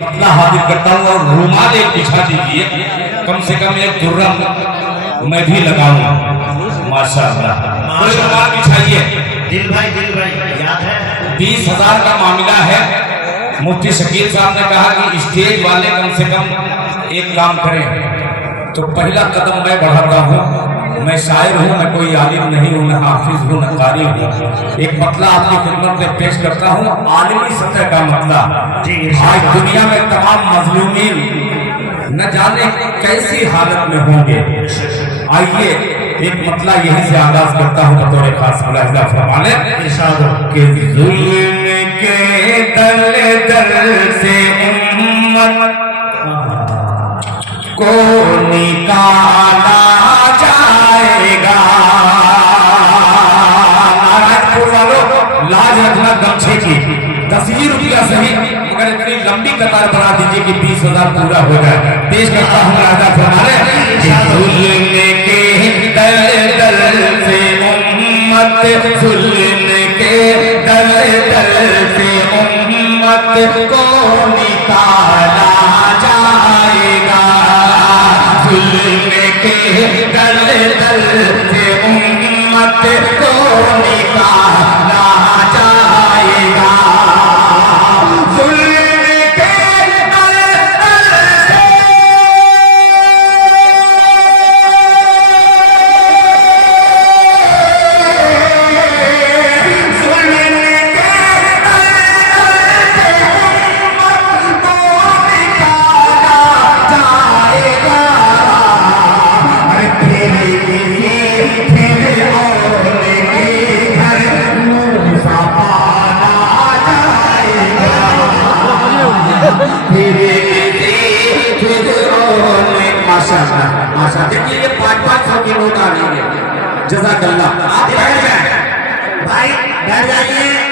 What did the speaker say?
पतला हाजिर करता हूँ और रुमाल एक बिछा दीजिए, कम से कम एक दुर्रम मैं भी लगाऊं। माशाअल्लाह, कोई रुमाल बिछाइए। दिल भाई याद है 20,000 का मामला है। मुफ्ती शकील साहब ने कहा कि स्टेज वाले कम से कम एक काम करें, तो पहला कदम मैं बढ़ाता हूँ। मैं शायर हूँ, मैं कोई आलिम नहीं हूँ, मैं हाफिज हूँ, न कारी हूँ। एक मतला आपकी खिदमत में पेश करता हूँ, आलमी सतह का मतला। आज दुनिया में तमाम मजलूमीन न जाने कैसी हालत में होंगे। आइए एक मतला यहीं से आगाज करता हूँ बतौर खास मुलाहिजा फरमाने कि जुल्म के दल से उम्मत को निकाला जाएगा। लाज रखना गमछे की 10 रुपया सही, मगर इतनी लंबी कतार बना दीजिए कि 20,000 पूरा हो जाए। पेश करता हूँ राजा फरमाने जुल्म के दल से उम्मत, जुल्म के दल से उम्मत को निकाला जाएगा। जुल्म के दल से उम्मत को निकाला जाएगा। जुल्म के दल से माशा देखिए ये 500 की नोट आ रही है। जज़ाकल्लाह। आप बैठ जाए भाई, बैठ जाइए।